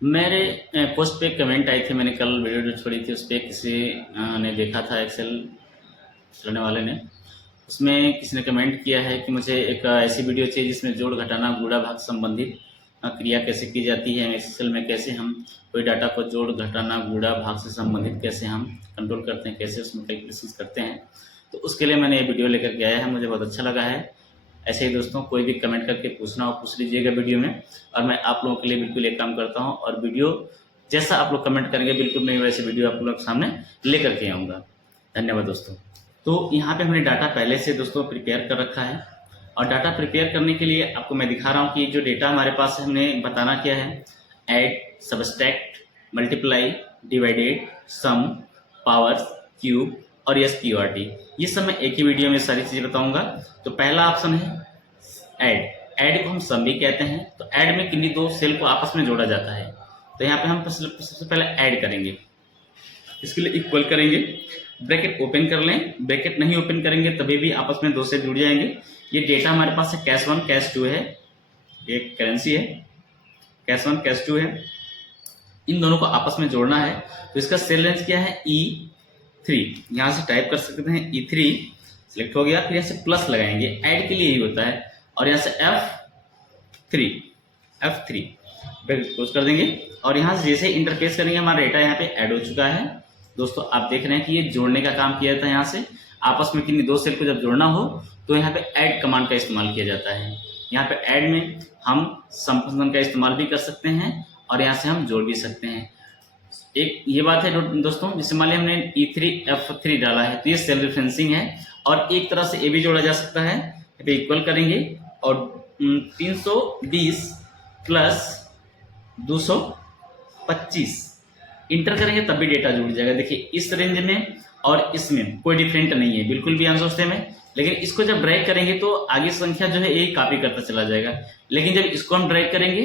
मेरे पोस्ट पे कमेंट आई थी, मैंने कल वीडियो जो छोड़ी थी उस पे किसी ने देखा था, एक्सेल चलाने वाले ने। उसमें किसी ने कमेंट किया है कि मुझे एक ऐसी वीडियो चाहिए जिसमें जोड़ घटाना गुणा भाग संबंधित क्रिया कैसे की जाती है, एक्सेल में कैसे हम कोई डाटा को जोड़ घटाना गुणा भाग से संबंधित कैसे हम कंट्रोल करते हैं, कैसे उसमें कैलकुलेशन करते हैं। तो उसके लिए मैंने ये वीडियो लेकर के आया है, मुझे बहुत अच्छा लगा है। ऐसे ही दोस्तों कोई भी कमेंट करके पूछना हो पूछ लीजिएगा वीडियो में, और मैं आप लोगों के लिए बिल्कुल एक काम करता हूँ, और वीडियो जैसा आप लोग कमेंट करेंगे बिल्कुल मैं वैसे वीडियो आप लोग के सामने लेकर के आऊँगा। धन्यवाद दोस्तों। तो यहाँ पे हमने डाटा पहले से दोस्तों प्रिपेयर कर रखा है, और डाटा प्रिपेयर करने के लिए आपको मैं दिखा रहा हूँ कि जो डेटा हमारे पास है हमने बताना क्या है। ऐड, सबस्ट्रैक्ट, मल्टीप्लाई, डिवाइडेड, सम, पावर्स, क्यूब और यस क्यूआरटी, ये सब मैं एक ही वीडियो में सारी चीज़ें बताऊंगा। तो पहला ऑप्शन है ऐड। ऐड को हम सम भी कहते हैं। तो ऐड में किन्हीं दो सेल को आपस में जोड़ा जाता है। तो यहाँ पे हम सबसे पहले ऐड करेंगे। इसके लिए इक्वल करेंगे, ब्रैकेट ओपन कर लें। ब्रैकेट नहीं ओपन करेंगे तभी भी आपस में दो सेल जुड़ जाएंगे। ये डेटा हमारे पास है कैश 1 कैश 2 है, ये करेंसी है, कैश 1 कैश 2 है। इन दोनों को आपस में जोड़ना है। तो इसका सेल रेंज क्या है E3। यहाँ से टाइप कर सकते हैं E3, सिलेक्ट हो गया। फिर यहाँ से प्लस लगाएंगे, ऐड के लिए यही होता है। और यहाँ से F3 क्लोज कर देंगे। और यहाँ से जैसे इंटरफेस करेंगे हमारा डेटा यहाँ पे ऐड हो चुका है। दोस्तों आप देख रहे हैं कि ये जोड़ने का काम किया था। यहाँ से आपस में किन्हीं दो सेल को जब जोड़ना हो तो यहाँ पे ऐड कमांड का इस्तेमाल किया जाता है। यहाँ पे ऐड में हम सम फंक्शन का इस्तेमाल भी कर सकते हैं और यहाँ से हम जोड़ भी सकते हैं। एक ये बात है दोस्तों, जैसे मान लिया हमने E3 F3 डाला है तो ये सेल रेफरेंसिंग है। और एक तरह से ये भी जोड़ा जा सकता है। यहाँ पे इक्वल करेंगे और 320 प्लस 225 इंटर करेंगे तब भी डेटा जुड़ जाएगा। देखिए इस रेंज में और इसमें कोई डिफरेंट नहीं है, बिल्कुल भी आंसर सेम है। लेकिन इसको जब ड्रैग करेंगे तो आगे संख्या जो है ये कॉपी करता चला जाएगा। लेकिन जब इसको हम ड्रैग करेंगे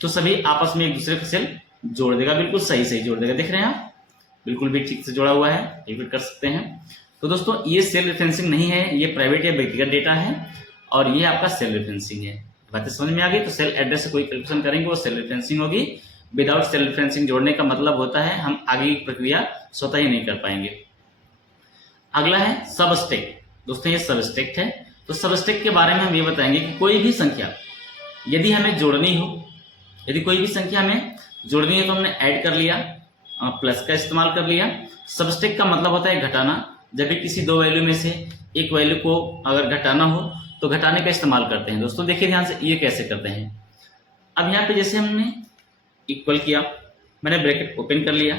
तो सभी आपस में एक दूसरे को सेल जोड़ देगा, बिल्कुल सही सही जोड़ देगा। देख रहे हैं आप, बिल्कुल भी ठीक से जोड़ा हुआ है, रिपीट कर सकते हैं। तो दोस्तों ये सेल रेफरेंसिंग नहीं है, ये प्राइवेट या व्यक्तिगत डेटा है और ये आपका सेल रेफरेंसिंग है। बातें समझ में आ गई। तो सेल एड्रेस से कोई कैलकुलेशन करेंगे वो सेल रेफरेंसिंग होगी। विदाउट सेल रेफरेंसिंग जोड़ने का मतलब होता है हम आगे की प्रक्रिया स्वतः ही नहीं कर पाएंगे। अगला है सबस्ट्रैक्ट। दोस्तों ये सबस्ट्रैक्ट है। तो सबस्ट्रैक्ट के बारे में हम ये बताएंगे कि कोई भी संख्या यदि हमें जोड़नी हो, यदि कोई भी संख्या हमें जोड़नी है तो हमने ऐड कर लिया, प्लस का इस्तेमाल कर लिया। सबस्ट्रैक्ट का मतलब होता है घटाना। जब भी किसी दो वैल्यू में से एक वैल्यू को अगर घटाना हो तो घटाने का इस्तेमाल करते हैं। दोस्तों देखिए ध्यान से ये कैसे करते हैं। अब यहाँ पे जैसे हमने इक्वल किया, मैंने ब्रैकेट ओपन कर लिया।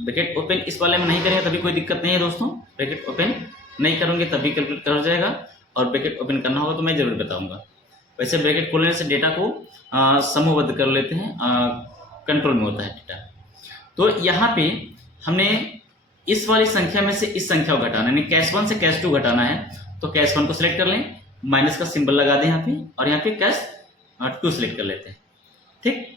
ब्रैकेट ओपन इस वाले में नहीं करेंगे तभी कोई दिक्कत नहीं है दोस्तों। ब्रैकेट ओपन नहीं करोगे तभी कैलकुलेट कर जाएगा, और ब्रैकेट ओपन करना होगा तो मैं जरूर बताऊंगा। वैसे ब्रैकेट खोलने से डेटा को समूहबद्ध कर लेते हैं, कंट्रोल में होता है डेटा। तो यहाँ पे हमने इस वाली संख्या में से इस संख्या को घटाना है, कैश 1 से कैश 2 घटाना है। तो कैश 1 को सिलेक्ट कर लें, माइनस का सिंबल लगा दें यहाँ पे, और यहाँ पे कैश 2 सिलेक्ट कर लेते हैं। ठीक,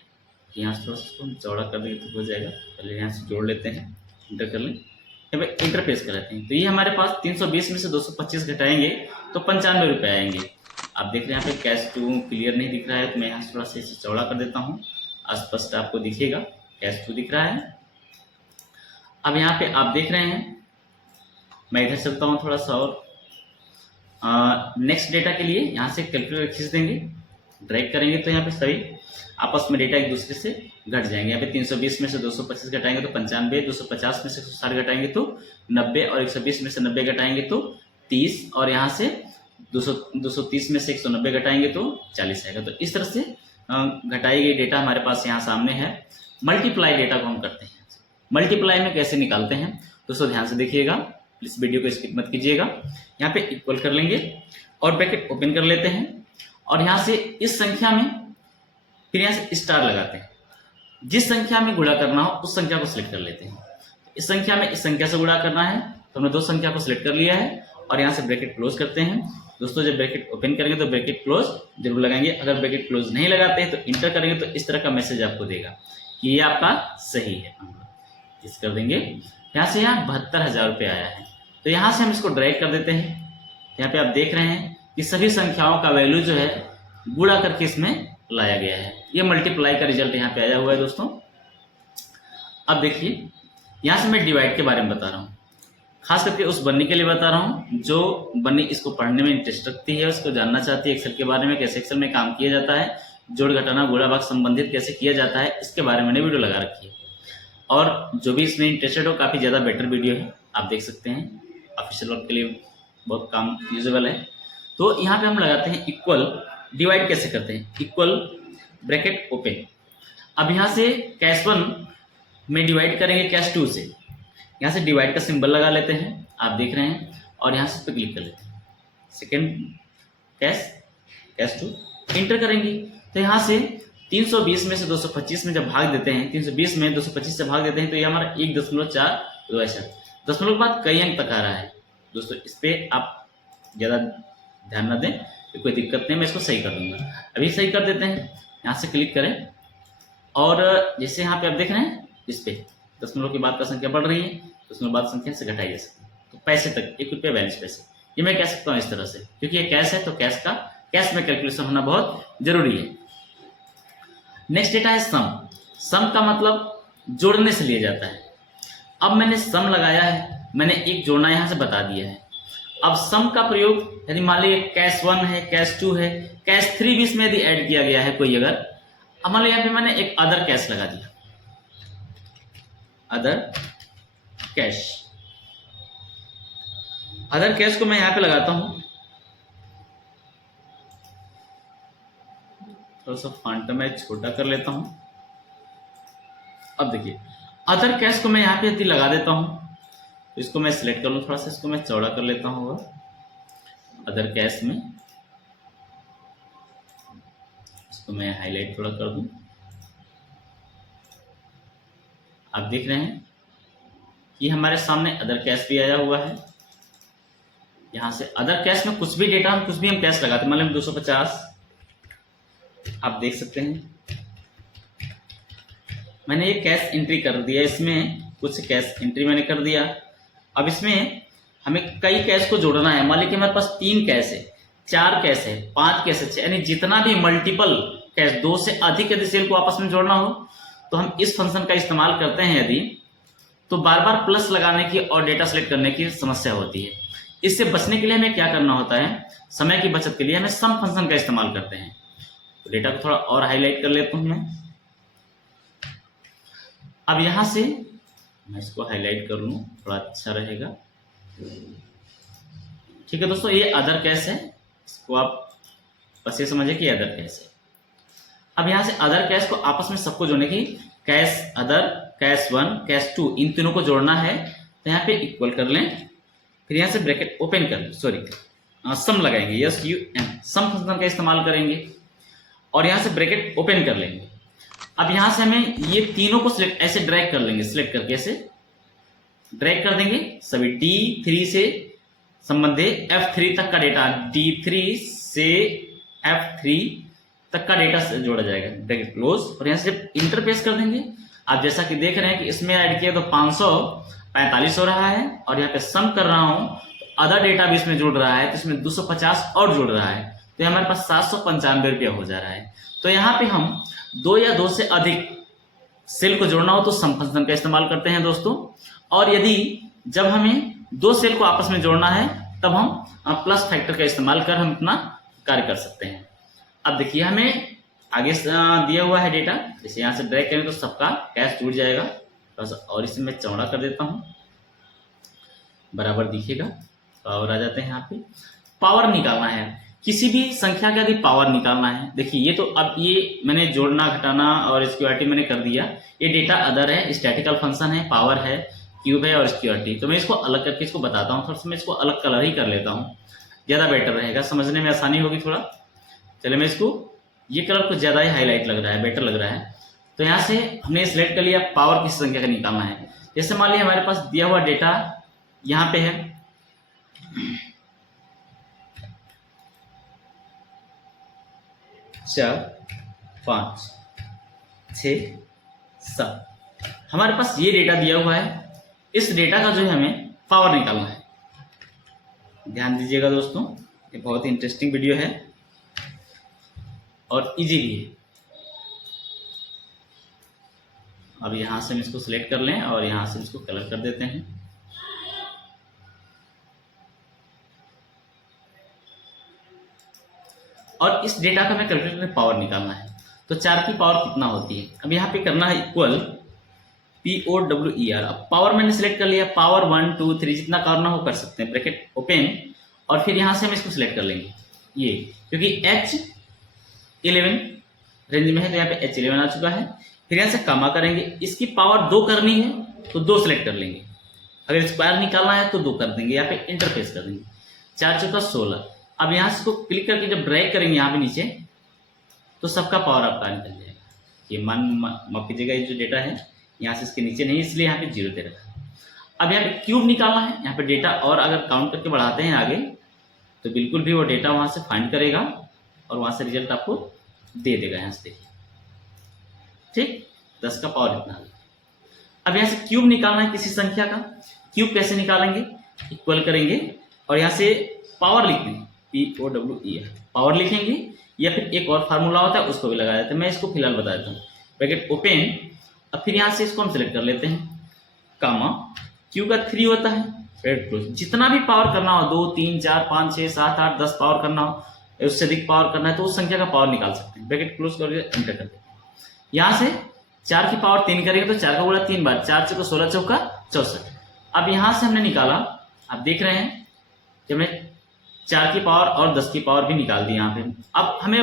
यहाँ से थोड़ा सा चौड़ा कर देंगे तो हो जाएगा। पहले यहाँ से जोड़ लेते हैं, इंटर कर लें, यहाँ पे इंटरफेस कर लेते हैं। तो ये हमारे पास 320 में से 225 घटाएंगे तो 95 रुपये आएंगे। आप देख रहे हैं यहाँ पे कैश 2 क्लियर नहीं दिख रहा है तो मैं यहाँ से थोड़ा सा इसे चौड़ा कर देता हूँ, स्पष्ट आपको दिखेगा। कैश 2 दिख रहा है। अब यहाँ पे आप देख रहे हैं, मैं इधर चलता हूँ थोड़ा सा और नेक्स्ट डेटा के लिए यहाँ से कैलकुलेटर खींच देंगे, ड्रैग करेंगे तो यहाँ पे सभी आपस में डेटा एक दूसरे से घट जाएंगे। यहाँ पे 320 में से 225 घटाएंगे तो 95, 250 में से 160 घटाएंगे तो 90, और 120 में से 90 घटाएंगे तो 30, और यहाँ से 230 में से 190 घटाएंगे तो 40 आएगा। तो इस तरह से घटाई गई डेटा हमारे पास यहाँ सामने है। मल्टीप्लाई डेटा को हम करते हैं। मल्टीप्लाई में कैसे निकालते हैं दोस्तों ध्यान से देखिएगा, प्लीज वीडियो को स्किप मत कीजिएगा। यहाँ पे इक्वल कर लेंगे और ब्रैकेट ओपन कर लेते हैं, और यहाँ से इस संख्या में फिर यहाँ से स्टार लगाते हैं। जिस संख्या में गुणा करना हो उस संख्या को सिलेक्ट कर लेते हैं। इस संख्या में इस संख्या से गुणा करना है तो हमने दो संख्या को सिलेक्ट कर लिया है, और यहाँ से ब्रैकेट क्लोज करते हैं। दोस्तों जब ब्रैकेट ओपन करेंगे तो ब्रैकेट क्लोज जरूर लगाएंगे। अगर ब्रैकेट क्लोज नहीं लगाते हैं तो इंटर करेंगे तो इस तरह का मैसेज आपको देगा कि ये आपका सही है। इस कर देंगे, यहाँ से यहाँ 72,000 रुपये आया है। तो यहाँ से हम इसको ड्रैग कर देते हैं। यहाँ पे आप देख रहे हैं कि सभी संख्याओं का वैल्यू जो है गुणा करके इसमें लाया गया है। ये मल्टीप्लाई का रिजल्ट यहाँ पे आया हुआ है दोस्तों। अब देखिए यहाँ से मैं डिवाइड के बारे में बता रहा हूँ, खास करके उस बन्नी के लिए बता रहा हूँ जो बन्नी इसको पढ़ने में इंटरेस्ट रखती है, उसको जानना चाहती है एक्सेल के बारे में, कैसे एक्सेल में काम किया जाता है, जोड़ घटाना गुणा भाग संबंधित कैसे किया जाता है, इसके बारे में मैंने वीडियो लगा रखी है। और जो भी इसमें इंटरेस्टेड हो, काफ़ी ज़्यादा बेटर वीडियो है, आप देख सकते हैं, ऑफिशियल वर्क के लिए बहुत काम यूजेबल है। तो यहाँ पे हम लगाते हैं इक्वल, डिवाइड कैसे करते हैं, इक्वल ब्रैकेट ओपन। अब यहाँ से कैश 1 में डिवाइड करेंगे कैश 2 से, यहाँ से डिवाइड का सिंबल लगा लेते हैं, आप देख रहे हैं, और यहाँ से इस पर क्लिक कर लेते हैं। सेकेंड कैश 2 इंटर करेंगे, तो यहाँ से 320 में से 225 में जब भाग देते हैं, 320 में 225 से भाग देते हैं, तो ये हमारा 1.4 ऐसा दशमलव के बाद कई अंक तक आ रहा है दोस्तों। इस पर आप ज़्यादा ध्यान न दें, तो कोई दिक्कत नहीं, मैं इसको सही कर दूंगा। अभी सही कर देते हैं, यहाँ से क्लिक करें, और जैसे यहाँ पे आप देख रहे हैं, इस पे दशमलव के बाद का संख्या बढ़ रही है, दशमलव बाद संख्या से घटाई जा सकती है। तो पैसे तक 1 रुपया 42 पैसे, ये मैं कह सकता हूँ इस तरह से, क्योंकि ये कैश है तो कैश में कैलकुलेशन होना बहुत जरूरी है। नेक्स्ट डेटा है सम। सम का मतलब जोड़ने से लिया जाता है। अब मैंने सम लगाया है, मैंने एक जोड़ना यहाँ से बता दिया है। अब सम का प्रयोग यदि मान लीजिए कैश 1 है, कैश 2 है, कैश 3 भी इसमें यदि ऐड किया गया है कोई, अगर अब मान लो यहाँ पे मैंने एक अदर कैश लगा दिया, अदर कैश को मैं यहाँ पे लगाता हूं, थोड़ा सा फॉन्ट मैं छोटा कर लेता हूं। अब देखिए अदर कैश को मैं यहाँ पे यदि लगा देता हूं, तो इसको मैं सिलेक्ट कर लूँ, थोड़ा सा इसको मैं चौड़ा कर लेता हूँ अदर कैश में, इसको मैं हाईलाइट थोड़ा कर दूं। आप देख रहे हैं कि हमारे सामने अदर कैश भी आया हुआ है। यहाँ से अदर कैश में कुछ भी डेटा, हम कुछ भी हम कैश लगाते हैं, मतलब 250, आप देख सकते हैं मैंने ये कैश एंट्री कर दिया, इसमें कुछ कैश एंट्री मैंने कर दिया। अब इसमें हमें कई कैश को जोड़ना है, मान लीजिए कि हमारे पास 3 कैश है, 4 कैश है, 5 कैश है, यानी जितना भी मल्टीपल कैश, 2 से अधिक यदि सेल को आपस में जोड़ना हो तो हम इस फंक्शन का इस्तेमाल करते हैं यदि, तो बार बार प्लस लगाने की और डेटा सेलेक्ट करने की समस्या होती है। इससे बचने के लिए हमें क्या करना होता है, समय की बचत के लिए हमें सम फंक्शन का इस्तेमाल करते हैं। तो डेटा को थोड़ा और हाईलाइट कर लेता हूं मैं। अब यहां से मैं इसको हाईलाइट कर लूं, थोड़ा अच्छा रहेगा। ठीक है दोस्तों, ये अदर कैश है, इसको आप बस ये समझिए कि अदर कैश है। अब यहां से अदर कैश को आपस में सबको जोड़ने की, कैश अदर, कैश 1, कैश 2, इन तीनों को जोड़ना है, तो यहाँ पे इक्वल कर लें, फिर यहाँ से ब्रैकेट ओपन कर लें, सम लगाएंगे, SUM, सम फंक्शन का इस्तेमाल करेंगे, और यहाँ से ब्रैकेट ओपन कर लेंगे। अब यहाँ से हमें ये तीनों को सिलेक्ट ऐसे ड्रैग कर लेंगे, सिलेक्ट करके ऐसे ड्रैग कर देंगे, सभी D3 से संबंधित F3 तक का डेटा, D3 से F3 तक का डेटा जोड़ा जाएगा, ब्रैकेट क्लोज, और यहाँ से जब इंटरफेस कर देंगे, आप जैसा कि देख रहे हैं कि इसमें ऐड किया तो 545 हो रहा है, और यहाँ पे सम कर रहा हूं तो अदर डेटा भी इसमें जुड़ रहा है, तो इसमें 250 और जुड़ रहा है, तो हमारे पास 795 रुपया हो जा रहा है। तो यहाँ पे हम 2 या 2 से अधिक सेल को जोड़ना हो तो सम फंक्शन का इस्तेमाल करते हैं दोस्तों, और यदि जब हमें 2 सेल को आपस में जोड़ना है तब हम प्लस फैक्टर का इस्तेमाल कर हम अपना कार्य कर सकते हैं। अब देखिए हमें आगे दिया हुआ है डेटा, जैसे यहाँ से ड्रैग करें तो सबका कैश जुड़ जाएगा, और इसे मैं चौड़ा कर देता हूँ, बराबर दिखेगा। पावर आ जाते हैं यहाँ पे, पावर निकालना है, किसी भी संख्या का यदि पावर निकालना है, देखिए ये तो अब ये मैंने जोड़ना घटाना और स्क्वायरिटी मैंने कर दिया, ये डेटा अदर है, स्टैटिकल फंक्शन है, पावर है, क्यूब है और स्क्वायरिटी। तो मैं इसको अलग करके इसको बताता हूँ, थोड़ा सा मैं इसको अलग कलर ही कर लेता हूँ, ज़्यादा बेटर रहेगा, समझने में आसानी होगी थोड़ा। चलिए मैं इसको, ये कलर कुछ ज़्यादा ही हाईलाइट लग रहा है, बेटर लग रहा है। तो यहाँ से हमने सिलेक्ट कर लिया पावर किस संख्या का निकालना है। जैसे मान लीजिए हमारे पास दिया हुआ डेटा यहाँ पे है 4, 5, 6, 7, हमारे पास ये डेटा दिया हुआ है, इस डेटा का जो है हमें पावर निकालना है। ध्यान दीजिएगा दोस्तों, ये बहुत ही इंटरेस्टिंग वीडियो है और इजी भी है। अब यहाँ से हम इसको सिलेक्ट कर लें और यहाँ से इसको कलर कर देते हैं। और इस डेटा का हमें कैलकुलेटर में पावर निकालना है। तो 4 की पावर कितना होती है, अब यहाँ पे करना है इक्वल POWER। अब पावर मैंने सिलेक्ट कर लिया, पावर 1 2 3 जितना करना हो कर सकते हैं, ब्रैकेट ओपन, और फिर यहाँ से हम इसको सिलेक्ट कर लेंगे ये, क्योंकि H11 रेंज में है तो यहाँ पे H11 आ चुका है। फिर यहाँ से कामा करेंगे, इसकी पावर 2 करनी है तो 2 सिलेक्ट कर लेंगे, अगर स्क्वायर निकालना है तो 2 कर देंगे, यहाँ पे इंटरफेस कर देंगे। 4 चौका 16। अब यहाँ से इसको क्लिक करके जब ड्रैग करेंगे यहाँ पे नीचे तो सबका पावर आपका निकल जाएगा। ये माफ कीजिएगा, ये जो डेटा है यहाँ से इसके नीचे नहीं, इसलिए यहाँ पे 0 दे रखा है। अब यहाँ पे क्यूब निकालना है, यहाँ पे डेटा और अगर काउंट करके बढ़ाते हैं आगे तो बिल्कुल भी वो डेटा वहाँ से फाइंड करेगा और वहाँ से रिजल्ट आपको दे देगा। यहाँ से देखिए, ठीक, 10 का पावर इतना है। अब यहाँ से क्यूब निकालना है किसी संख्या का। क्यूब कैसे निकालेंगे, इक्वल करेंगे और यहाँ से पावर लिखेंगे, POWER पावर लिखेंगे, या फिर एक और फार्मूला होता है उसको भी लगा देते हैं, मैं इसको फिलहाल बता देता हूँ। ब्रैकेट ओपन, अब फिर यहाँ से इसको हम सिलेक्ट कर लेते हैं, कामा, क्यू का 3 होता है, ब्रैकेट क्लोज। जितना भी पावर करना हो, 2 3 4 5 6 7 8 10 पावर करना हो, उससे अधिक पावर करना है तो उस संख्या का पावर निकाल सकते हैं। ब्रैकेट क्लोज करके एंटर कर देते हैं। यहाँ से 4 की पावर 3 करेंगे तो 4 का गुणा 3 बार, 4 चौका 16 चौका 64। अब यहाँ से हमने निकाला, आप देख रहे हैं कि हमने 4 की पावर और 10 की पावर भी निकाल दी यहाँ पे। अब हमें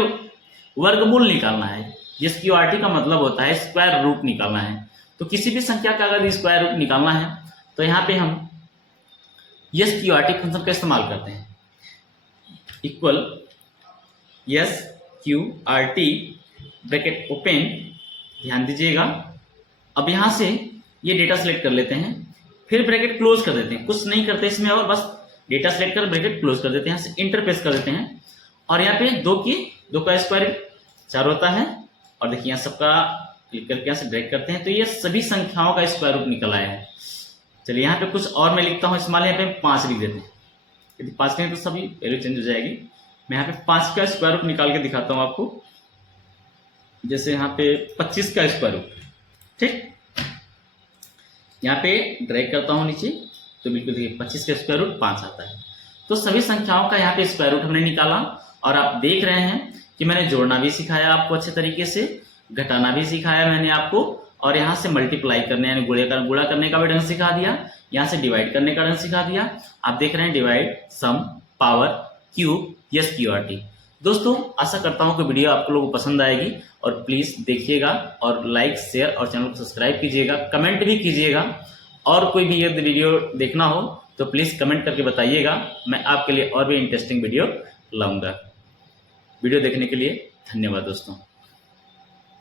वर्गमूल निकालना है, जिस QRT का मतलब होता है स्क्वायर रूट निकालना है। तो किसी भी संख्या का अगर स्क्वायर रूट निकालना है तो यहाँ पे हम SQRT फंक्शन का इस्तेमाल करते हैं, इक्वल SQRT ब्रैकेट ओपन, ध्यान दीजिएगा। अब यहाँ से ये डेटा सेलेक्ट कर लेते हैं, फिर ब्रैकेट क्लोज कर देते हैं, कुछ नहीं करते इसमें और बस डेटा सेलेक्ट कर ब्रैकेट क्लोज कर देते हैं। यहाँ से इंटरफेस कर देते हैं और यहाँ पे 2 का स्क्वायर 4 होता है, और देखिए यहाँ सबका क्लिक करके यहाँ से ड्रैग करते हैं तो ये सभी संख्याओं का स्क्वायर रूट निकल आया है। चलिए यहाँ पे कुछ और मैं लिखता हूँ, इसमें यहाँ पे 5 लिख देते हैं, यदि 5 लिखें तो सभी वैल्यू चेंज हो जाएगी। मैं यहाँ पे 5 का स्क्वायर रूट निकाल के दिखाता हूँ आपको, जैसे यहाँ पे 25 का स्क्वायर रूट, ठीक, यहाँ पे ड्रैग करता हूँ नीचे तो बिल्कुल देखिए 25 का स्क्वायर रूट 5 आता है। तो सभी संख्याओं का यहाँ पे स्क्वायर रूट हमने निकाला और आप देख रहे हैं कि मैंने जोड़ना भी सिखाया आपको अच्छे तरीके से, घटाना भी सिखाया मैंने आपको, और यहाँ से मल्टीप्लाई करने यानी गुणा करने का भी ढंग सिखा दिया, यहाँ से डिवाइड करने का ढंग सिखा दिया। आप देख रहे हैं डिवाइड, सम, पावर, क्यूब, SQRT। दोस्तों आशा करता हूँ कि वीडियो आप लोगों को पसंद आएगी और प्लीज़ देखिएगा और लाइक शेयर और चैनल को सब्सक्राइब कीजिएगा, कमेंट भी कीजिएगा, और कोई भी यदि वीडियो देखना हो तो प्लीज़ कमेंट करके बताइएगा, मैं आपके लिए और भी इंटरेस्टिंग वीडियो लाऊंगा। वीडियो देखने के लिए धन्यवाद दोस्तों।